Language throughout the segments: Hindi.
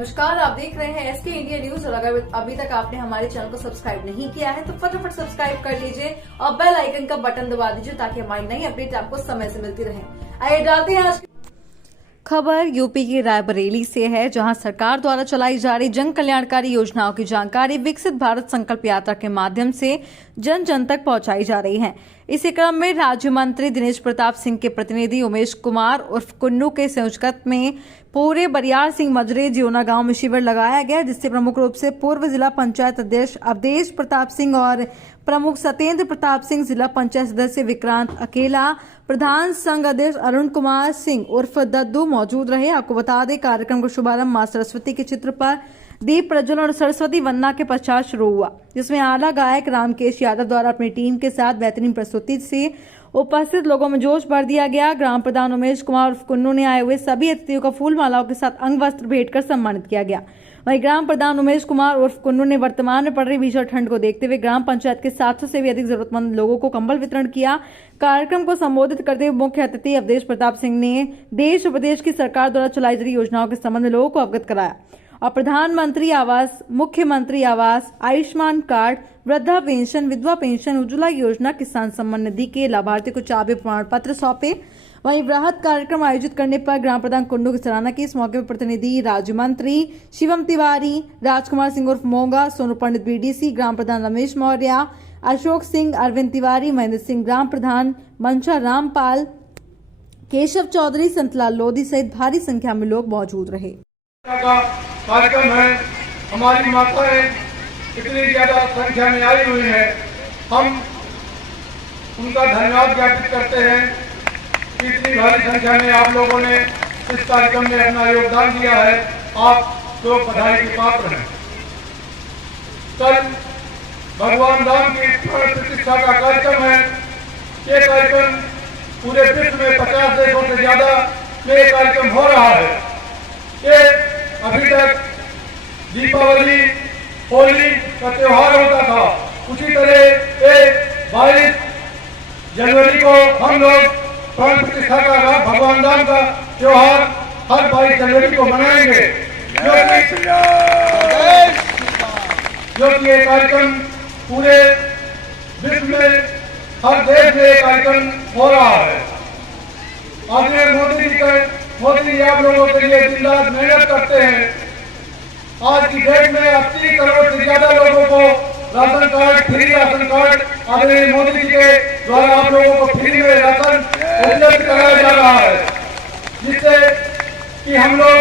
नमस्कार, आप देख रहे हैं एसके इंडिया न्यूज और अगर अभी तक आपने हमारे चैनल को सब्सक्राइब नहीं किया है तो फटाफट सब्सक्राइब कर लीजिए और बेल आइकन का बटन दबा दीजिए ताकि हमारी नई अपडेट आपको समय से मिलती रहे। आइए डालते हैं आज खबर यूपी की रायबरेली से है, जहां सरकार द्वारा चलाई जा रही जन कल्याणकारी योजनाओं की जानकारी विकसित भारत संकल्प यात्रा के माध्यम से जन जन तक पहुंचाई जा रही है। इसी क्रम में राज्य मंत्री दिनेश प्रताप सिंह के प्रतिनिधि उमेश कुमार उर्फ कुन्नू के संयोजकत्व में पूरे बरियार सिंह मजरे जियोना गांव में शिविर लगाया गया, जिससे प्रमुख रूप से पूर्व जिला पंचायत अध्यक्ष अवधेश प्रताप सिंह और प्रमुख सत्येंद्र प्रताप सिंह, जिला पंचायत सदस्य विक्रांत अकेला, प्रधान संघ अध्यक्ष अरुण कुमार सिंह उर्फ दद्दू मौजूद रहे। आपको बता दें, कार्यक्रम का शुभारंभ मां सरस्वती के चित्र पर दीप प्रज्वलन और सरस्वती वंदना के पश्चात शुरू हुआ, जिसमें आला गायक रामकेश यादव द्वारा अपनी टीम के साथ बेहतरीन प्रस्तुति से उपस्थित लोगों में जोश भर दिया गया। ग्राम प्रधान उमेश कुमार उर्फ कुन्नू ने आए हुए सभी अतिथियों को फूल मालाओं के साथ अंग वस्त्र भेंट कर सम्मानित किया गया। वहीं ग्राम प्रधान उमेश कुमार उर्फ कुन्नू ने वर्तमान में पड़ रही भीषण ठंड को देखते हुए ग्राम पंचायत के 700 से भी अधिक जरूरतमंद लोगों को कंबल वितरण किया। कार्यक्रम को संबोधित करते हुए मुख्य अतिथि अवधेश प्रताप सिंह ने देश और प्रदेश की सरकार द्वारा चलाई जा रही योजनाओं के संबंध में लोगों को अवगत कराया और प्रधानमंत्री आवास, मुख्यमंत्री आवास, आयुष्मान कार्ड, वृद्धा पेंशन, विधवा पेंशन, उज्ज्वला योजना, किसान सम्मान निधि के लाभार्थी को चाबी प्रमाण पत्र सौंपे। वहीं वृहद कार्यक्रम आयोजित करने पर ग्राम प्रधान कुन्नू की सराहना की। इस मौके पर प्रतिनिधि राज्य मंत्री शिवम तिवारी, राजकुमार सिंह उर्फ मोंगा, सोनू पंडित बीडीसी, ग्राम प्रधान रमेश मौर्य, अशोक सिंह, अरविंद तिवारी, महेंद्र सिंह, ग्राम प्रधान मंशा रामपाल, केशव चौधरी, संतलाल लोधी सहित भारी संख्या में लोग मौजूद रहे। कार्यक्रम है, हमारी माताएं इतनी ज्यादा संख्या में आई हुई है, हम उनका धन्यवाद ज्ञापित करते हैं कि इतनी भारी संख्या में आप लोगों ने इस कार्यक्रम में अपना योगदान दिया है। आप लोग बधाई के पात्र हैं। कल भगवान राम की प्राण प्रतिष्ठा का कार्यक्रम है। ये कार्यक्रम पूरे विश्व में 50 देशों से ज्यादा में ये कार्यक्रम हो रहा है। ये अभी तक दीपावली, होली का त्योहार होता था, उसी तरह 22 जनवरी को हम लोग प्राण प्रतिष्ठा का भगवान राम का त्योहार हर 22 जनवरी को मनाएंगे। जो कि ये कार्यक्रम पूरे विश्व में हर देश में ये कार्यक्रम हो रहा है। आदरणीय मोदी जी आप लोगों के लिए दिन रात मेहनत करते हैं। आज की डेट में 80 करोड़ से ज्यादा लोगों को ration card, free ration card आदरणीय मोदी जी के द्वारा आप लोगों को फ्री में राशन उपलब्ध कराया जा रहा है, जिससे कि हम लोग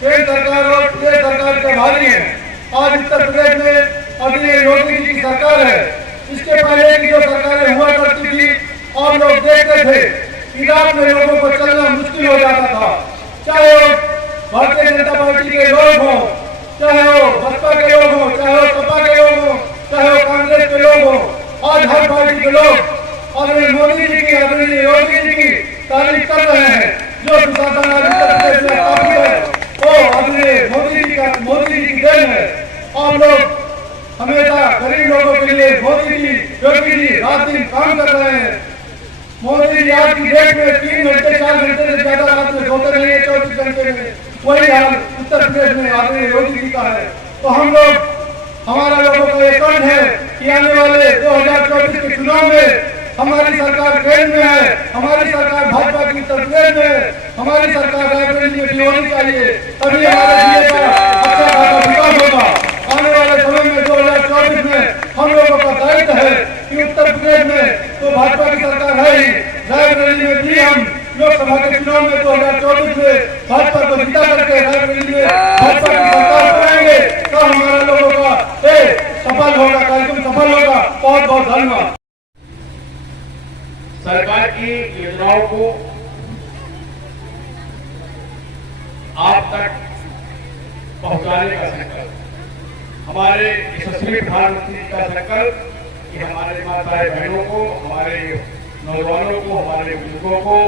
केंद्र सरकार और प्रदेश सरकार के आभारी हैं। आज उत्तर प्रदेश में आदरणीय मोदी जी की सरकार है। इसके पहले की जो सरकारें हुआ करती थी, आप लोग देखते थे कि रात में लोगों को चलना मुश्किल हो जाता था, चाहे वो भारतीय जनता पार्टी के लोग हों, चाहे वो बसपा के लोग हों, चाहे वो सपा के लोग हों, चाहे वो कांग्रेस के लोग हों। आज हर पार्टी के लोग आदरणीय मोदी जी की, आदरणीय योगी जी की तारीफ कर रहे हैं। जो सुशासन आज उत्तर प्रदेश में काफी है, वो आदरणीय मोदी जी की देन है। आप लोग हमेशा गरीब लोगों के लिए मोदी जी, योगी जी रात दिन काम कर रहे हैं। मोदी जी आज की डेट में 3 घंटे 4 घंटे से ज्यादा रात में सोते नहीं है, 24 घंटे में। वही हाल उत्तर प्रदेश में आदरणीय योगी जी का है। तो हम लोग, हमारा लोगों का ये कर्ण है कि आने वाले 2024 के चुनाव में हमारी सरकार केंद्र में है, हमारी सरकार भाजपा की उत्तर प्रदेश में है, हमारी सरकार रायबरेली में होनी चाहिए, तभी हमारे जिले का अच्छा खासा विकास होगा। आने वाले समय में 2024 में हम लोगों का दायित्व है कि उत्तर प्रदेश में तो भाजपा की सरकार है ही, रायबरेली में भी हम लोकसभा के चुनाव में 2024 में भाजपा को जिता करके रायबरेली में भाजपा की सरकार बनाएंगे, तो हमारा लोगों का सफल होगा, कार्यक्रम सफल होगा। बहुत बहुत धन्यवाद। सरकार की योजनाओं को आप तक पहुंचाने का संकल्प, हमारे यशस्वी प्रधानमंत्री का संकल्प कि हमारे माताएं बहनों को, हमारे नौजवानों को, हमारे बुजुर्गों को,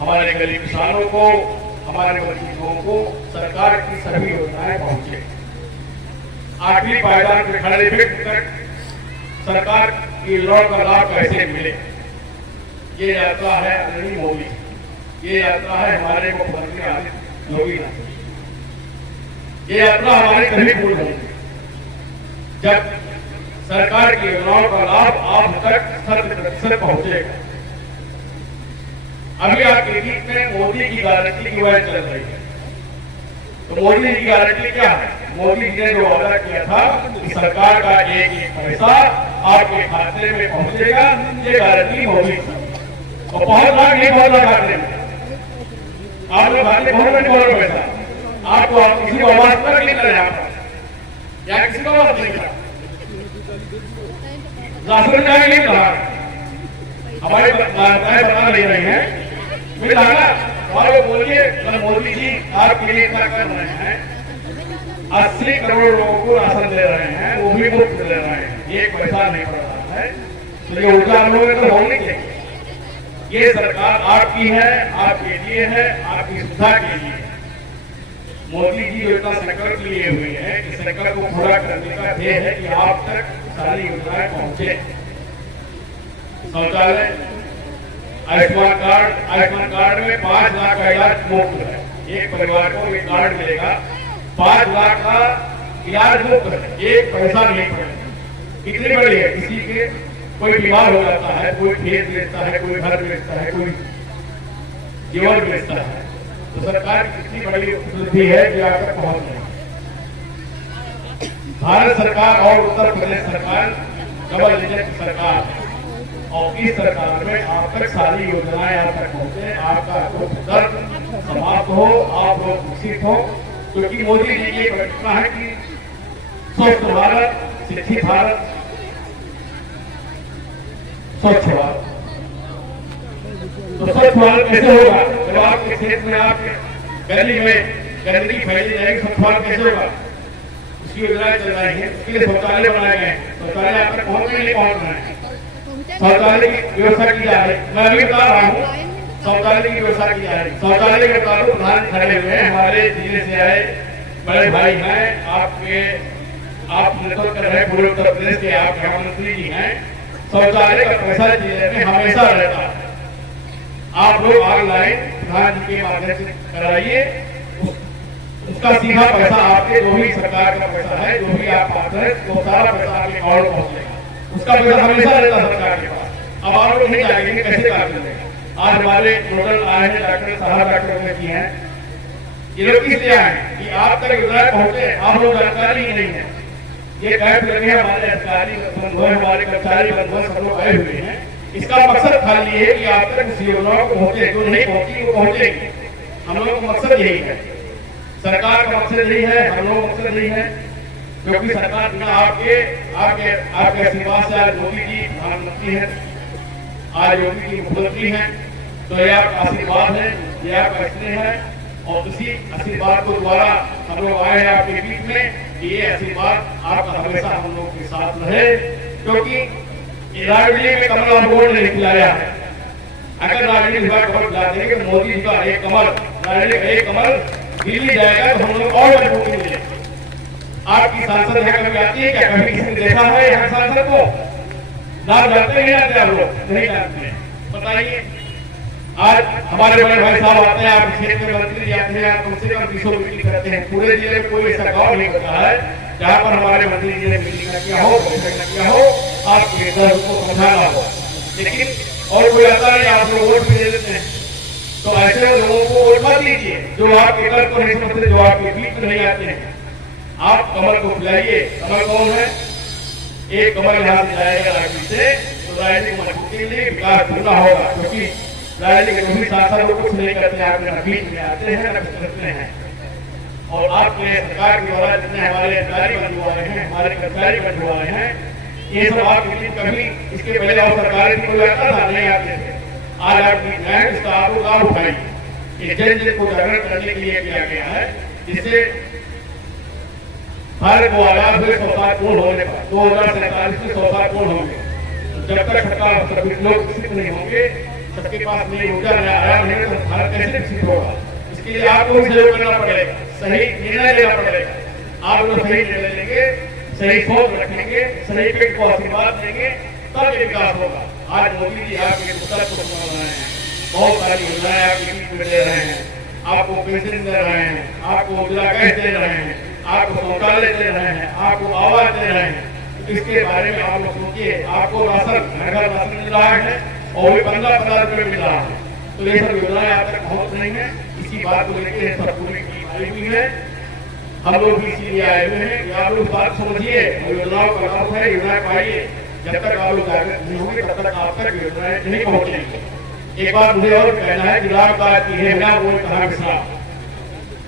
हमारे गरीब किसानों को, हमारे मजदूरों को सरकार की सभी योजनाएं पहुंचे। आखिरी पायदान पे खड़े व्यक्ति तक सरकार की योजनाओं का लाभ कैसे मिले, ये यात्रा है आदरणीय मोदी, ये यात्रा है हमारे मुख्यमंत्री योगी। ये यात्रा हमारी तभी पूर्ण होगी जब सरकार की योजनाओं का लाभ आप तक 100% पहुंचेगा। अभी आपके बीच में मोदी की गारंटी की वजह चल रही है। तो मोदी की गारंटी क्या है? मोदी जी ने जो वादा किया था कि सरकार का एक एक पैसा आपके खाते में पहुंचेगा, ये गारंटी होगी। और बहुत लाख नहीं पहुंचा खाते में, आप लोग खाते बहुत पैसा आपको, आप किसी को आवाज तक नहीं कर या किसी को आवाज नहीं करा, राशन जाए नहीं कहा, हमारे बता नहीं रहे हैं मिला ना। और बोलिए मोदी जी आपके लिए क्या कर रहे हैं? 80 करोड़ लोगों को राशन दे रहे हैं, वो भी मुफ्त दे रहे हैं, एक पैसा नहीं पड़ रहा है। तो ये ऊर्जा लोग तो होनी चाहिए। ये सरकार आपकी है, आपके लिए है, आपकी सुविधा के लिए। मोदी जी योजना संकल्प लिए हुए हैं कि संकल्प को पूरा करने का ध्येय है कि आप तक सारी योजनाएं पहुंचे। शौचालय, आयुष्मान कार्ड में 5 लाख का इलाज मुफ्त है। एक परिवार को एक कार्ड मिलेगा, 5 लाख का इलाज मुफ्त है, एक पैसा नहीं पड़ेगा। कितनी बड़ी है? किसी के कोई बीमार हो जाता है, कोई खेत बेचता है, कोई घर बेचता है, कोई जीवन बेचता है, तो सरकार कितनी बड़ी उपलब्धि है कि आप तक पहुंच रही है। भारत सरकार और उत्तर प्रदेश सरकार डबल इंजन सरकार, और इस सरकार में आप तक सारी योजनाएं आप तक पहुंचे, आपका दर्द समाप्त हो, आप लोग विकसित हो। क्योंकि मोदी जी की घोषणा है कि स्वस्थ भारत, शिक्षित भारत, स्वच्छ भारत। तो स्वच्छ भारत कैसे होगा? जब आपके क्षेत्र में, आपके गली में गंदगी फैली जाएगी, स्वच्छ भारत कैसे होगा? उसकी योजनाएं चल रही है, उसके लिए शौचालय बनाए गए हैं, शौचालय आप तक पहुंच नहीं पहुंच रहे हैं, शौचालय की व्यवस्था की जा रही है। मैं अभी बता रहा हूँ, शौचालय की व्यवस्था की जा रही है। शौचालय के ताल्लुक प्रधान खड़े हुए हैं, हमारे जिले से आए बड़े भाई हैं, आप नेतृत्व कर रहे पूरे उत्तर प्रदेश के, आप मुख्यमंत्री जी हैं। शौचालय का पैसा जिले में हमेशा रहता है। आप लोग ऑनलाइन प्रधान जी के माध्यम से कराइए, उसका सीधा पैसा आपके, जो भी सरकार का पैसा है, जो भी आप पाते हैं, वो सारा पैसा आपके अकाउंट में पहुंचेगा। उसका पैसा हमेशा रहता है सरकार के पास। अब आप लोग नहीं जाएंगे, कैसे काम करेंगे? आज हमारे नोडल आए हैं डॉक्टर साहब, डॉक्टर ने किए हैं, ये लोग इसलिए आए कि आप तक योजनाएं पहुंचे, आप लोग जानकारी ही नहीं है। ये कैंप लगे हैं, हमारे अधिकारी बंधु, हमारे कर्मचारी बंधु सब लोग आए हुए हैं। इसका मकसद खाली है कि आप तक योजनाओं को पहुंचे, जो नहीं पहुंची वो पहुंचेगी। हम लोगों का मकसद यही है, सरकार का मकसद यही है, हम लोग मकसद यही है। क्योंकि सरकार बिना आपके आशीर्वाद से आज मोदी जी प्रधानमंत्री है, आज योगी जी मुख्यमंत्री हैं, तो ये आपका आशीर्वाद है, ये आपका स्नेह है। और इसी आशीर्वाद को द्वारा हम लोग आए हैं आपके बीच में कि ये आशीर्वाद आपका हमेशा हम लोग के साथ रहे। क्योंकि राजनीति में कमल बोर्ड ने खिलाया है, अगर राजनीति विभाग को खिला देंगे तो मोदी जी का एक कमल, राजनीति का एक कमल दिल्ली जाएगा तो हम लोग और मजबूती मिलेगी। आपकी सांसद यहाँ कभी आती है क्या? कभी किसी ने देखा है यहाँ सांसद को? नाम जानते हैं आते आप लोग? नहीं जानते हैं, बताइए। आज हमारे बड़े भाई साहब आते हैं, आप क्षेत्र में मंत्री जी आते हैं, आप कम से कम 200 मीटिंग करते हैं। पूरे जिले में कोई ऐसा गाँव नहीं होता है जहाँ पर हमारे मंत्री जी ने मीटिंग न किया हो, बैठक न किया हो, आपके दर्द को समझाना हो। लेकिन और कोई आता नहीं, आप लोग वोट भी दे देते हैं। तो ऐसे लोगों को वोट मत दीजिए जो आपके दर्द को नहीं समझते, जो आपके बीच में नहीं आते हैं। आप कमल को खिलाइए। कमल कौन है? एक कमल यहाँ से जाएगा राजनीति से, तो राजनीति को मजबूती के लिए विकास पूरा होगा। क्योंकि राजनीति के सभी शासन लोग कुछ नहीं करते, आप न बीच में आते हैं न कुछ करते हैं। और आपके सरकार के द्वारा जितने हमारे अधिकारी बंधु आए हैं, हमारे कर्मचारी बंधु आए हैं, ये सब आपके बीच कभी इसके पहले और सरकार कोई आता था नहीं आते थे। आज आप बीच में इसका आप लोग लाभ उठाइए। जन को जागरण करने के लिए किया गया है, जिससे भारत को आजाद हुए 100 साल पूर्ण होने पर 2047 में 100 साल पूर्ण होंगे। जब तक सभी लोग विकसित नहीं होंगे, सबके पास नई ऊर्जा आया नहीं, तो भारत कैसे विकसित होगा? इसके लिए आपको सहयोग करना पड़ेगा, सही निर्णय लेना पड़ेगा। आप लोग सही निर्णय लेंगे, सही सोच रखेंगे, सही व्यक्ति को आशीर्वाद देंगे, तब ये विकास होगा। आज मोदी जी आपके पुस्तक को सुना रहे हैं, बहुत सारी योजनाएं आपके बीच में दे रहे हैं, आपको पेंशन दे रहे हैं, आपको उज्ज्वला गैस दे रहे हैं, आपको शौचालय दे रहे हैं, आपको आवास दे रहे हैं, तो इसके बारे में आप लोग सोचिए। आपको राशन, घर घर राशन मिल रहा है और वो 15-15 रुपये मिल रहा है, तो ये सब योजनाएं आप तक पहुंच रही है। इसी बात को लेकर सब पूरी की आई हुई है, हम लोग भी इसीलिए आए हुए हैं कि आप लोग बात समझिए, योजनाओं का लाभ है, योजनाएं पाइए। जब तक आप लोग जागरूक नहीं होंगे तब तक आप तक योजनाएं नहीं पहुंचेंगी। एक बात मुझे और कहना है कि रामदास की है ना वो कहा विश्राम,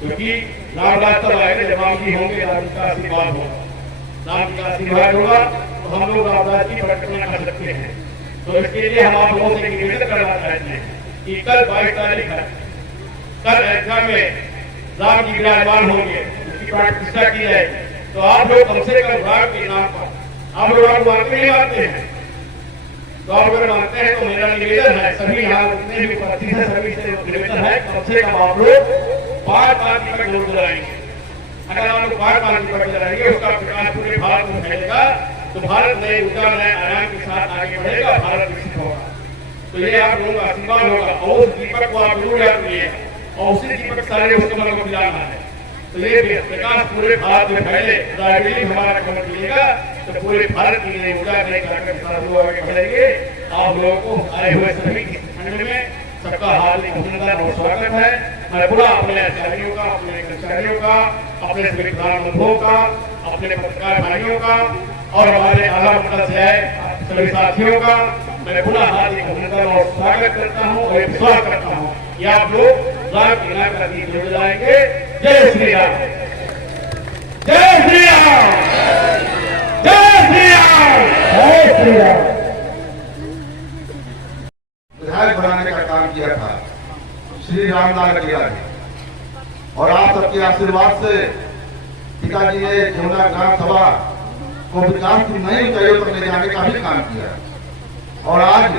क्योंकि रामदास तब आएंगे जब राम जी होंगे, राम का आशीर्वाद होगा, राम का आशीर्वाद होगा तो हम लोग रामदास की परिक्रमा कर सकते हैं। तो इसके लिए हम आप लोगों से निवेदन करना चाहते हैं कि कल 22 तारीख है, कल अयोध्या में राम जी विराजमान होंगे, उसकी प्राण प्रतिष्ठा की जाएगी। तो आप लोग कम से कम राम के नाम पर आप लोग राम मानते नहीं मानते हैं, तो आप अगर मानते हैं तो मेरा निवेदन है, सभी यहाँ जितने भी उपस्थित है सभी से निवेदन है, कम से कम आप लोग 5 दीपक जरूर जलाएंगे। अगर आप लोग 5 दीपक जलाएंगे, उसका प्रकाश पूरे भारत में फैलेगा, तो भारत नए ऊर्जा नए आयाम के साथ आगे बढ़ेगा, भारत विकसित होगा। तो ये आप लोगों का आशीर्वाद होगा और उस दीपक को आप जरूर याद करिए और उसी दीपक सारे उसको मन को मिलाना है। तो ये प्रकाश पूरे भारत में फैले, राजनीति हमारा कमर मिलेगा तो पूरे भारत की नई ऊर्जा नई ताकत के साथ लोग आगे बढ़ेंगे। आप लोगों को आए हुए सभी खंड में सबका हार्दिक अभिनंदन और स्वागत है। मैं पूरा अपने अधिकारियों का, अपने कर्मचारियों का, अपने सभी बंधुओं का, अपने पत्रकार भाइयों का और हमारे आला मंडल से आए सभी साथियों का मैं पूरा हार्दिक अभिनंदन और स्वागत करता हूँ और विश्वास करता हूँ कि आप लोग राम के नाम का दीप जरूर जलाएंगे। जय श्री राम, जय श्री राम, जय श्री राम, जय श्री राम। विधायक बनाने का काम किया था श्री रामलाल किया है और आप सबके आशीर्वाद से पिताजी ने यमुना ग्राम सभा को विकास की नई ऊंचाइयों पर ले जाने का भी काम किया। और आज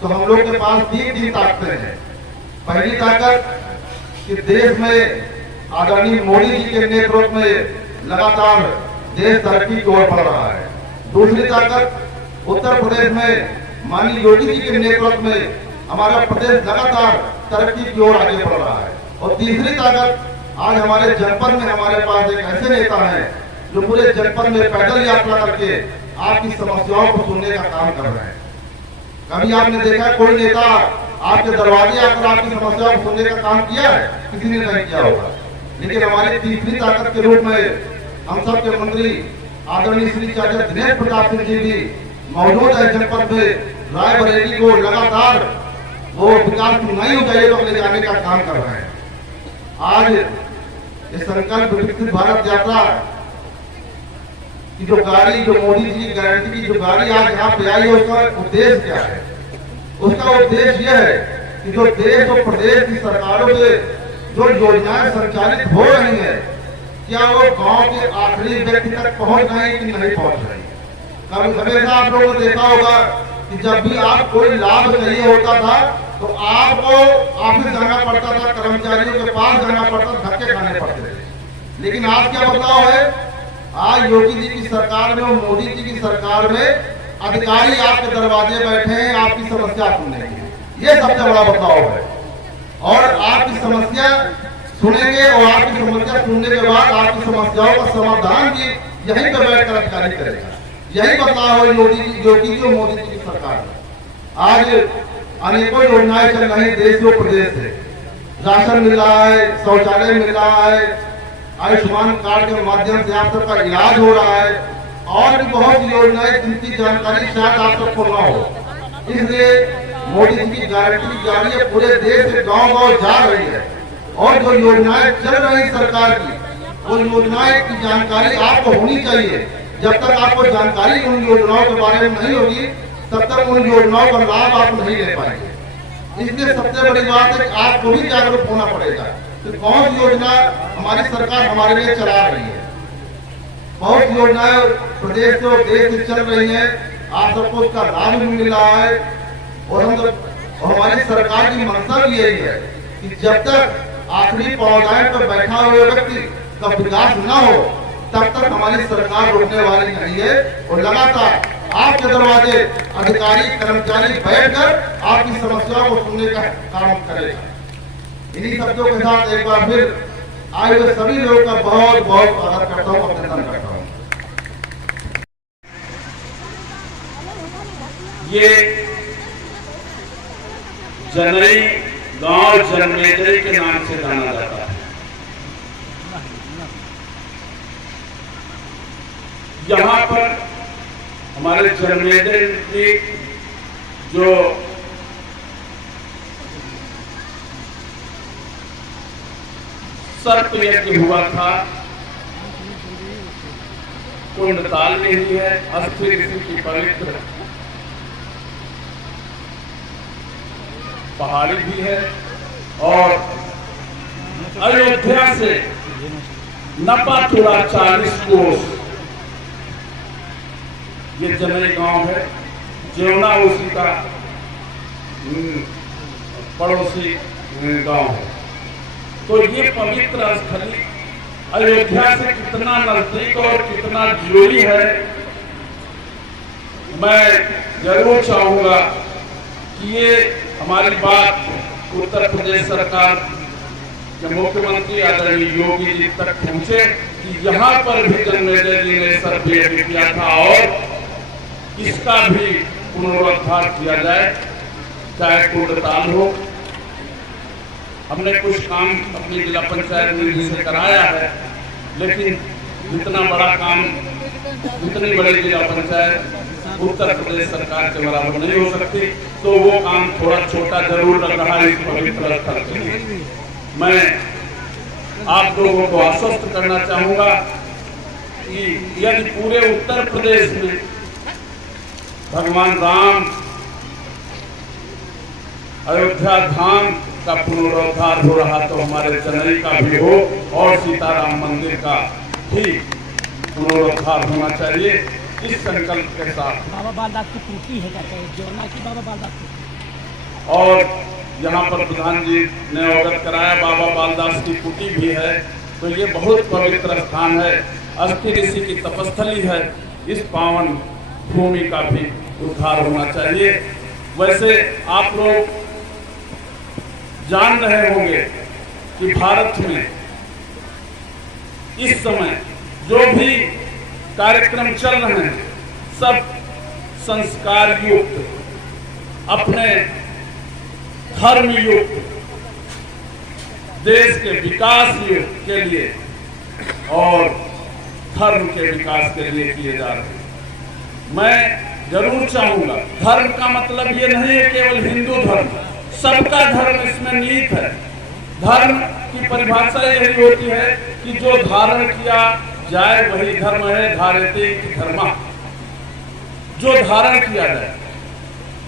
तो हम लोग के पास 3 ताकतें हैं। पहली ताकत कि देश में आदरणीय मोदी जी के नेतृत्व में लगातार देश तरक्की की ओर बढ़ रहा है। दूसरी ताकत उत्तर प्रदेश में माननीय योगी जी के नेतृत्व में हमारा प्रदेश लगातार तरक्की की ओर आगे बढ़ रहा है। और तीसरी ताकत आज हमारे जनपद में हमारे पास एक ऐसे नेता हैं जो पूरे जनपद में पैदल यात्रा करके आपकी समस्याओं को सुनने का काम कर रहे हैं। कभी आपने देखा कोई नेता आपके दरवाजे आकर आपकी समस्याओं को सुनने का काम किया है? किसी ने नहीं किया होगा। लेकिन हमारी तीसरी ताकत के रूप में हम सब के मंत्री आदरणीय श्री चाचा दिनेश प्रताप सिंह जी भी मौजूद है जनपद में। रायबरेली को लगातार वो विकास की नई ऊंचाइयों पर ले जाने का काम कर रहे हैं। आज इस संकल्प विकसित भारत यात्रा की जो गाड़ी, जो मोदी जी की गारंटी की जो गाड़ी आज यहाँ पे आई है, उसका उद्देश्य क्या है? उसका उद्देश्य यह है कि जो देश और प्रदेश की सरकारों से जो योजनाएं संचालित हो रही है, क्या वो गांव के आखिरी व्यक्ति तक पहुंच रही कि नहीं पहुंच रही। कभी हमेशा आप लोगों ने देखा होगा कि जब भी आप कोई लाभ चाहिए होता था तो आपको ऑफिस जाना पड़ता था, कर्मचारियों के पास जाना पड़ता, धक्के खाने पड़ते थे। लेकिन आज क्या बदलाव है? आज योगी जी की सरकार में और मोदी जी की सरकार में अधिकारी आपके दरवाजे बैठे हैं आपकी समस्या सुनने के लिए। ये सबसे बड़ा बदलाव है। और आपकी समस्या सुनेंगे और आपकी समस्या सुनने के बाद आपकी समस्याओं का समाधान भी यहीं पर बैठकर अधिकारी करेगा। यही बदलाव है योगी जी और मोदी जी की सरकार में। आज अनेकों योजनाएं चल रही देश और प्रदेश से। राशन मिल रहा है, शौचालय मिल रहा है, आयुष्मान कार्ड के माध्यम से आप सबका इलाज हो रहा है और भी बहुत सी योजनाएं जिनकी जानकारी शायद आप सबको न हो। इसलिए मोदी जी की गारंटी जारी है, पूरे देश से गांव-गांव जा रही है। और जो योजनाएं चल रही सरकार की, वो योजनाएं की जानकारी आपको होनी चाहिए। जब तक आपको जानकारी उन योजनाओं के बारे में नहीं होगी तब तक उन योजनाओं का लाभ आप नहीं ले पाएंगे। इसलिए सबसे बड़ी बात है कि आपको भी जागरूक होना पड़ेगा कि कौन सी योजना हमारी सरकार हमारे लिए चला रही है। बहुत योजनाएं प्रदेश से और देश से चल रही है, आप सबको उसका लाभ भी मिल रहा है। और हमारी सरकार की मंशा भी यही है कि जब तक आखिरी पौधाएं पर बैठा हुए व्यक्ति का विकास न हो तब तक हमारी सरकार रुकने वाली नहीं है। और लगातार आपके दरवाजे अधिकारी कर्मचारी बैठकर आपकी समस्याओं को सुनने का काम करेगा। इन्हीं शब्दों के साथ एक बार फिर आए हुए सभी लोगों का बहुत बहुत आदर करता हूँ, अभिनंदन करता हूँ। ये जनई गांव जनमेजरी के नाम से जाना जाता है। यहाँ पर हमारे जनमेजरी की जो सर्प यज्ञ हुआ था, कुंडताल में ही है, अस्थि ऋषि की पवित्र पहाड़ी भी है। और अयोध्या से नपाथुरा 40 कोस ये जनई गांव है, जेवना उसी का पड़ोसी गांव है। तो ये पवित्र स्थली अयोध्या से कितना नजदीक और कितना जोड़ी है, मैं जरूर चाहूंगा कि ये हमारी बात उत्तर प्रदेश सरकार के मुख्यमंत्री आदरणीय योगी जी तक पहुंचे कि यहाँ पर भी जनमेजय जी ने सर्वे किया था और इसका भी पुनरुद्धार किया जाए, चाहे कुंडताल हो। हमने कुछ काम अपनी जिला पंचायत निधि से कराया है, लेकिन जितना बड़ा काम, जितनी बड़ी जिला पंचायत उत्तर प्रदेश सरकार के बराबर नहीं हो सकती, तो वो काम थोड़ा छोटा जरूर लग रहा है इस पवित्र स्थल के लिए। मैं आप लोगों को आश्वस्त करना चाहूंगा कि यदि पूरे उत्तर प्रदेश में भगवान राम अयोध्या धाम का पुनरुद्धार हो रहा तो हमारे जनई का भी हो और सीताराम मंदिर का भी पुनरुद्धार होना चाहिए। इस संकल्प के साथ बाबा बालदास की पूर्ति है की बाबा बालदास की। और यहाँ पर प्रधान जी ने अवगत कराया बाबा बालदास की कुटी भी है, तो ये बहुत पवित्र स्थान है, अस्थि ऋषि की तपस्थली है। इस पावन भूमि का भी उद्धार होना चाहिए। वैसे आप लोग जान रहे होंगे कि भारत में इस समय जो भी कार्यक्रम चल रहे हैं सब संस्कार युक्त, अपने धर्म युक्त, देश के विकास के लिए और धर्म के विकास के लिए किए जा रहे हैं। मैं जरूर चाहूंगा, धर्म का मतलब ये नहीं है केवल हिंदू धर्म, सबका धर्म इसमें निहित है। धर्म की परिभाषा यही होती है कि जो धारण किया जाए वही धर्म है, धारयते धर्मा, जो धारण किया जाए।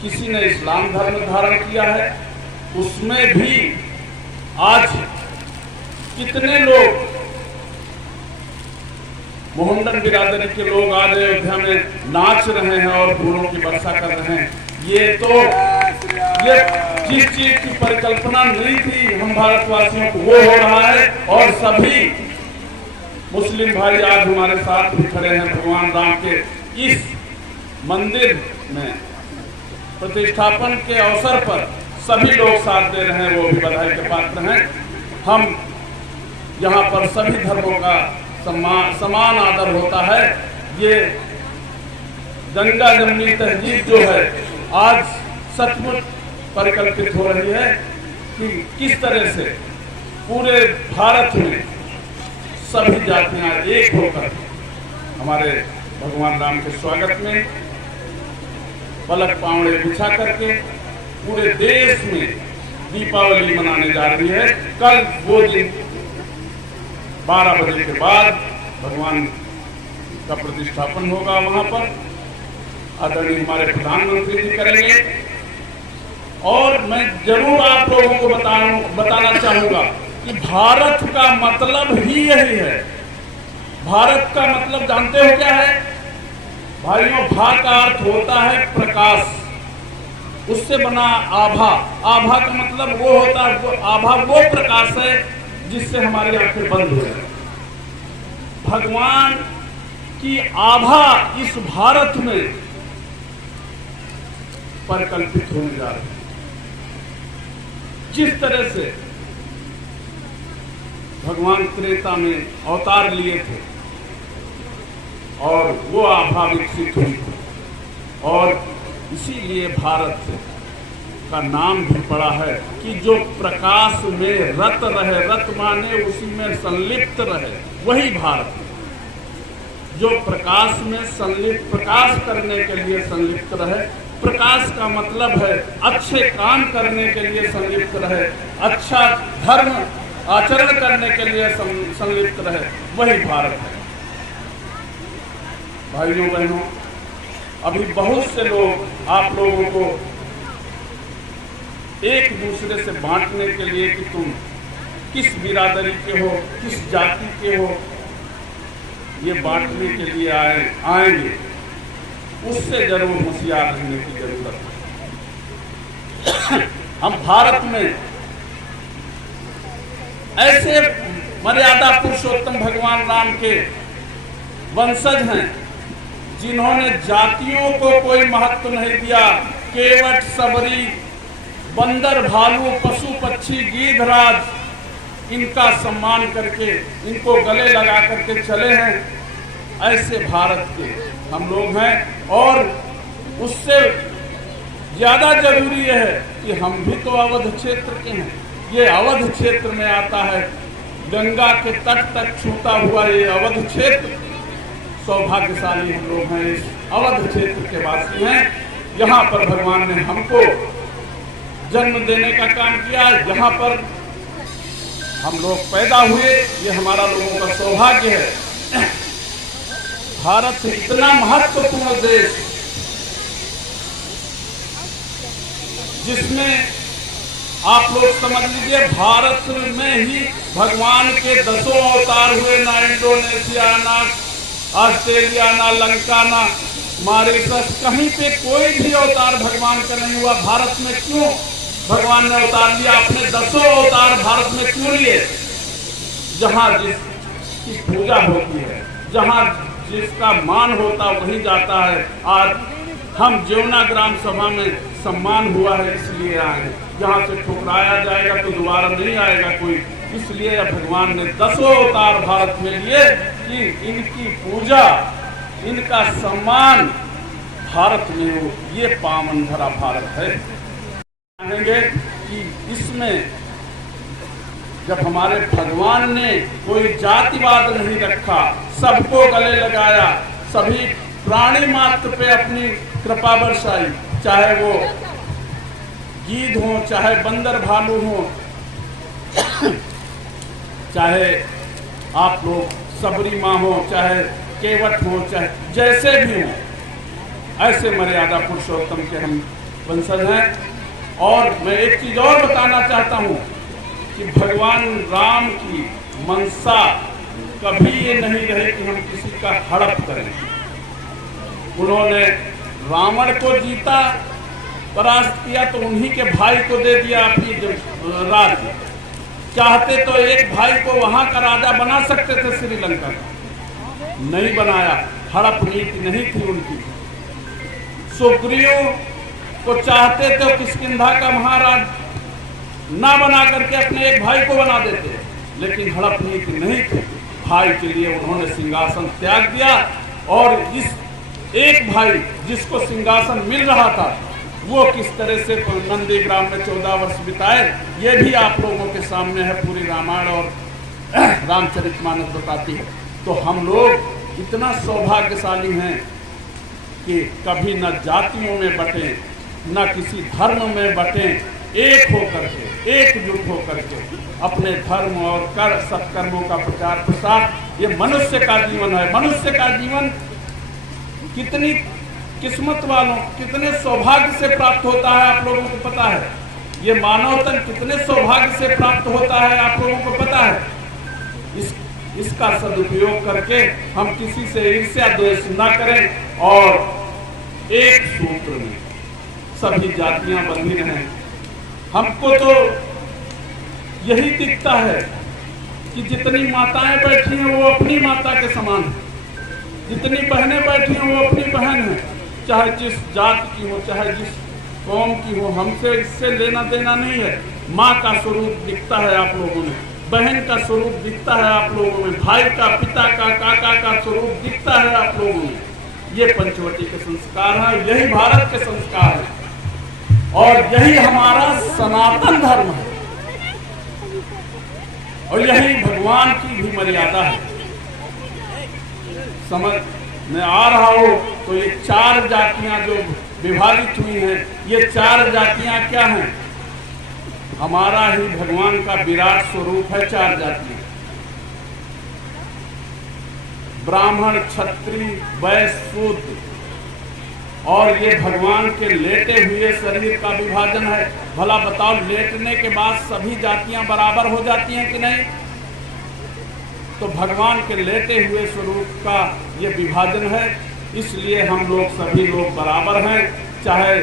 किसी ने इस्लाम धर्म धारण किया है, उसमें भी आज कितने लोग मोहम्मदन बिरादरी के लोग आज अयोध्या में नाच रहे हैं और फूलों की वर्षा कर रहे हैं। ये जिस चीज की परिकल्पना नहीं थी हम भारतवासियों को, वो हो रहा है। और सभी मुस्लिम भाई आज हमारे साथ भी खड़े हैं। भगवान राम के इस मंदिर में प्रतिष्ठापन के अवसर पर सभी लोग साथ दे रहे हैं, वो भी बधाई के पात्र हैं। हम यहाँ पर सभी धर्मों का समान आदर होता है। ये गंगा जमुनी तहजीब जो है आज सचमुच परिकल्पित हो रही है कि किस तरह से पूरे भारत में सभी जातियां एक होकर हमारे भगवान राम के स्वागत में पलक पावड़े बिछा करके पूरे देश में दीपावली मनाने जा रही है। कल वो दिन 12 बजे के बाद भगवान का प्रतिष्ठापन होगा, वहां पर आदरणीय हमारे प्रधानमंत्री जी करेंगे। और मैं जरूर आप लोगों को बताना चाहूंगा कि भारत का मतलब ही यही है। भारत का मतलब जानते हो क्या है भाइयों? भा का अर्थ होता है प्रकाश, उससे बना आभा। आभा का मतलब वो होता है, आभा वो प्रकाश है जिससे हमारी आंखें बंद हो जाए। भगवान की आभा इस भारत में परिकल्पित होने जा रही है। जिस तरह से भगवान त्रेता में अवतार लिए थे और वो आभा विकसित हुई थी और इसीलिए भारत का नाम भी पड़ा है कि जो प्रकाश में रत रहे, रत माने उसी में संलिप्त रहे, वही भारत है। जो प्रकाश में संलिप्त, प्रकाश करने के लिए संलिप्त रहे, प्रकाश का मतलब है अच्छे काम करने के लिए संलिप्त रहे, अच्छा धर्म आचरण करने के लिए संलिप्त रहे, वही भारत है। भाइयों बहनों, अभी बहुत से लोग आप लोगों को एक दूसरे से बांटने के लिए कि तुम किस बिरादरी के हो, किस जाति के हो, ये बांटने के लिए आएंगे, उससे जरूर होशियार रहने की जरूरत है। हम भारत में ऐसे मर्यादा पुरुषोत्तम भगवान राम के वंशज हैं जिन्होंने जातियों को कोई महत्व नहीं दिया। केवट, सबरी, बंदर, भालू, पशु पक्षी, गीधराज, इनका सम्मान करके, इनको गले लगा करके चले हैं। ऐसे भारत के हम लोग हैं और उससे ज्यादा जरूरी है कि हम भी तो अवध क्षेत्र के हैं। ये अवध क्षेत्र में आता है, गंगा के तट तक छूता हुआ ये अवध क्षेत्र। सौभाग्यशाली हम लोग हैं, इस अवध क्षेत्र के वासी हैं। यहाँ पर भगवान ने हमको जन्म देने का काम किया, यहाँ पर हम लोग पैदा हुए, ये हमारा लोगों का सौभाग्य है। भारत इतना महत्वपूर्ण देश जिसमें आप लोग समझ लीजिए भारत में ही भगवान के 10 अवतार हुए। ना इंडोनेशिया, ना ऑस्ट्रेलिया, ना लंका, ना मॉरिशस, कहीं पे कोई भी अवतार भगवान का नहीं हुआ। भारत में क्यों भगवान ने अवतार लिया? अपने 10 अवतार भारत में क्यों लिए? जहाँ जिसकी पूजा होती है, जहाँ जिसका मान होता वही जाता है। आज हम जेवना ग्राम सभा में सम्मान हुआ है इसलिए आए। जहाँ से ठुकराया जाएगा तो दोबारा नहीं आएगा कोई, इसलिए भगवान ने 10 अवतार भारत में लिए कि इनकी पूजा, इनका सम्मान भारत में हो। ये पावन धरा भारत है। कहेंगे कि इसमें जब हमारे भगवान ने कोई जातिवाद नहीं रखा, सबको गले लगाया, सभी प्राणी मात्र पे अपनी कृपा बरसाई, चाहे वो गीध हो, चाहे बंदर भालू हो, चाहे आप लोग सबरी माँ हो, चाहे केवट हो, चाहे जैसे भी हो, ऐसे मर्यादा पुरुषोत्तम के हम वंशज हैं। और मैं एक चीज और बताना चाहता हूँ कि भगवान राम की मनसा कभी ये नहीं रही कि हम किसी का हड़प करें। उन्होंने रावण को जीता, परास्त किया तो उन्हीं के भाई को दे दिया अपनी राज्य। चाहते तो एक भाई को वहां का राजा बना सकते थे श्रीलंका का, नहीं बनाया। हड़प नीति नहीं थी उनकी। सुग्रीव को चाहते तो किष्किंधा का महाराज ना बना करके अपने एक भाई को बना देते, लेकिन हड़प नीति नहीं थी। भाई के लिए उन्होंने सिंहासन त्याग दिया और इस एक भाई जिसको सिंहासन मिल रहा था वो किस तरह से नंदीग्राम में 14 वर्ष बिताए, ये भी आप लोगों के सामने है। पूरी रामायण और रामचरितमानस बताती है। तो हम लोग इतना सौभाग्यशाली हैं कि कभी न जातियों में बटे, न किसी धर्म में बटे, एक होकर के, एकजुट होकर के अपने धर्म और कर सत्कर्मों का प्रचार प्रसार, ये मनुष्य का जीवन है। मनुष्य का जीवन कितनी किस्मत वालों, कितने सौभाग्य से प्राप्त होता है आप लोगों को पता है। ये मानव तन कितने सौभाग्य से प्राप्त होता है आप लोगों को पता है। इसका सदुपयोग करके हम किसी से ईर्ष्या द्वेष न करें और एक सूत्र में सभी जातियां बंधी रहें। हमको तो यही दिखता है कि जितनी माताएं बैठी हैं वो अपनी माता के समान है, जितनी बहनें बैठी हैं वो अपनी बहन है, चाहे जिस जात की हो, चाहे जिस कौम की हो। हमसे इससे लेना देना नहीं है। माँ का स्वरूप दिखता है आप लोगों में। बहन का स्वरूप दिखता है आप लोगों में, भाई का, पिता का, काका का स्वरूप दिखता है आप लोगों में। ये पंचवटी के संस्कार हैं, यही भारत के संस्कार हैं और यही हमारा सनातन धर्म है और यही भगवान की भी मर्यादा है। समझ में आ रहा हो तो ये 4 जातियां जो विभाजित हुई हैं, ये 4 जातियां क्या हैं? हमारा ही भगवान का विराट स्वरूप है 4 जातियां। ब्राह्मण, क्षत्रिय, वैश्य, शूद्र, और ये भगवान के लेटे हुए शरीर का विभाजन है। भला बताओ, लेटने के बाद सभी जातियां बराबर हो जाती हैं कि नहीं? तो भगवान के लेटे हुए स्वरूप का ये विभाजन है, इसलिए हम लोग सभी लोग बराबर हैं। चाहे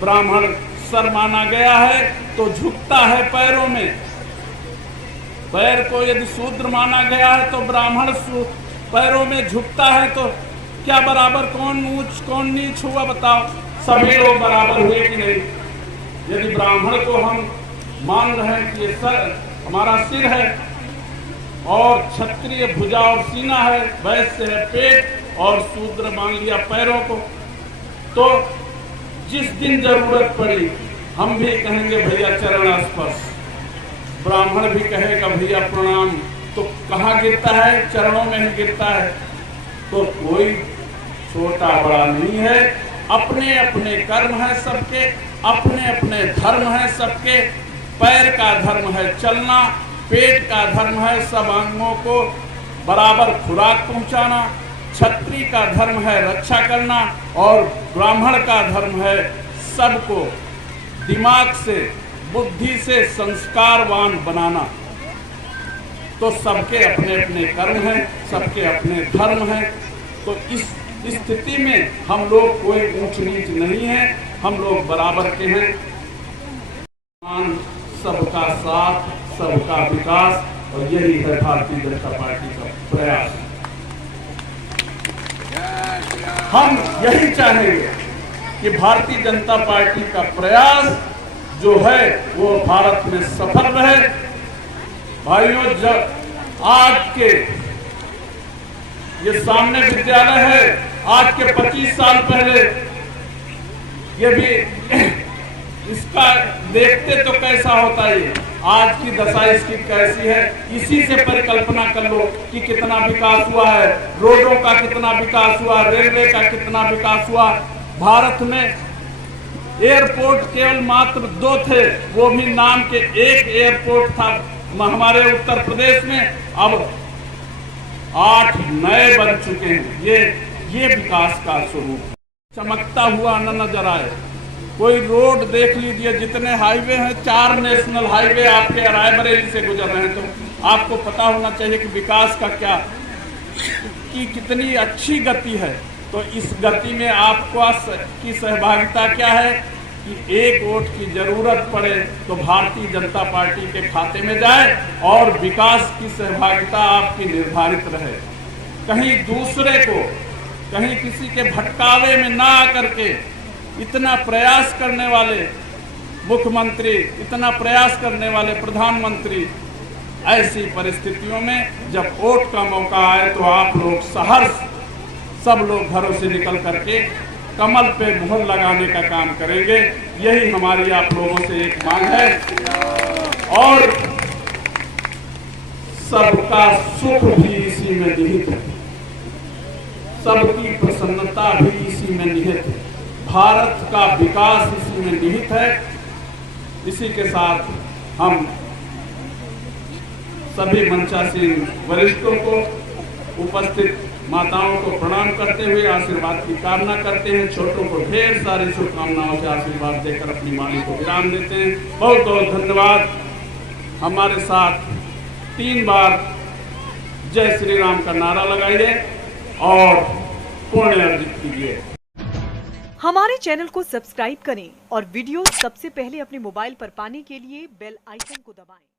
ब्राह्मण सर माना गया है तो झुकता है पैरों में, पैर को यदि शूद्र माना गया है तो ब्राह्मण पैरों में झुकता है, तो क्या बराबर कौन ऊंच कौन नीच हुआ? बताओ, सभी लोग बराबर हुए कि नहीं? यदि ब्राह्मण को हम मान रहे हैं कि ये सर हमारा सिर है और क्षत्रिय भुजा और सीना है, वैश्य है पेट और शूद्र मान लिया पैरों को, तो जिस दिन जरूरत पड़ी हम भी कहेंगे भैया चरण स्पर्श, ब्राह्मण भी कहेगा भैया प्रणाम, तो कहाँ गिरता है? चरणों में ही गिरता है। तो कोई छोटा बड़ा नहीं है, अपने अपने कर्म है सबके, अपने अपने धर्म है सबके। पैर का धर्म है चलना, पेट का धर्म है सब अंगों को बराबर खुराक पहुंचाना, क्षत्रिय का धर्म है रक्षा करना और ब्राह्मण का धर्म है सबको दिमाग से, बुद्धि से संस्कारवान बनाना। तो सबके अपने अपने कर्म हैं, सबके अपने धर्म हैं। तो इस स्थिति में हम लोग कोई ऊंच नीच नहीं है, हम लोग बराबर के हैं। सबका साथ, सबका विकास, और यही है भारतीय जनता पार्टी का प्रयास। हम यही चाहेंगे कि भारतीय जनता पार्टी का प्रयास जो है वो भारत में सफल रहे। भाइयों, जब आज के ये सामने विद्यालय है, आज के 25 साल पहले ये भी इसका देखते तो कैसा होता है, आज की दशा इसकी कैसी है, इसी से परिकल्पना कर लो कि कितना विकास हुआ है, रोडों का कितना विकास हुआ, रेलवे का कितना विकास हुआ। भारत में एयरपोर्ट केवल मात्र 2 थे, वो भी नाम के एक एयरपोर्ट था हमारे उत्तर प्रदेश में, अब 8 नए बन चुके हैं। ये विकास का स्वरूप चमकता हुआ न नजर आए। कोई रोड देख लीजिए, जितने हाईवे हैं, 4 नेशनल हाईवे आपके रायबरेली से गुजर रहे हैं, तो आपको पता होना चाहिए कि विकास का क्या कि कितनी अच्छी गति है। तो इस गति में आपको की सहभागिता क्या है कि 1 वोट की जरूरत पड़े तो भारतीय जनता पार्टी के खाते में जाए और विकास की सहभागिता आपकी निर्धारित रहे। कहीं दूसरे को, कहीं किसी के भटकावे में ना आकर के इतना प्रयास करने वाले मुख्यमंत्री, इतना प्रयास करने वाले प्रधानमंत्री, ऐसी परिस्थितियों में जब वोट का मौका आए तो आप लोग सहर्ष सब लोग घरों से निकल करके कमल पे मुहर लगाने का काम करेंगे। यही हमारी आप लोगों से एक मांग है और सबका सुख भी इसी में निहित है, सबकी प्रसन्नता भी इसी में निहित है, भारत का विकास इसी में निहित है। इसी के साथ हम सभी मंचासीन वरिष्ठों को, उपस्थित माताओं को प्रणाम करते हुए आशीर्वाद की कामना करते हैं। छोटों को ढेर सारी शुभकामनाओं से आशीर्वाद देकर अपनी वाणी को विराम देते हैं। बहुत बहुत धन्यवाद। हमारे साथ 3 बार जय श्री राम का नारा लगाइए और पुण्य अर्जित कीजिए। हमारे चैनल को सब्सक्राइब करें और वीडियो सबसे पहले अपने मोबाइल पर पाने के लिए बेल आइकन को दबाएं।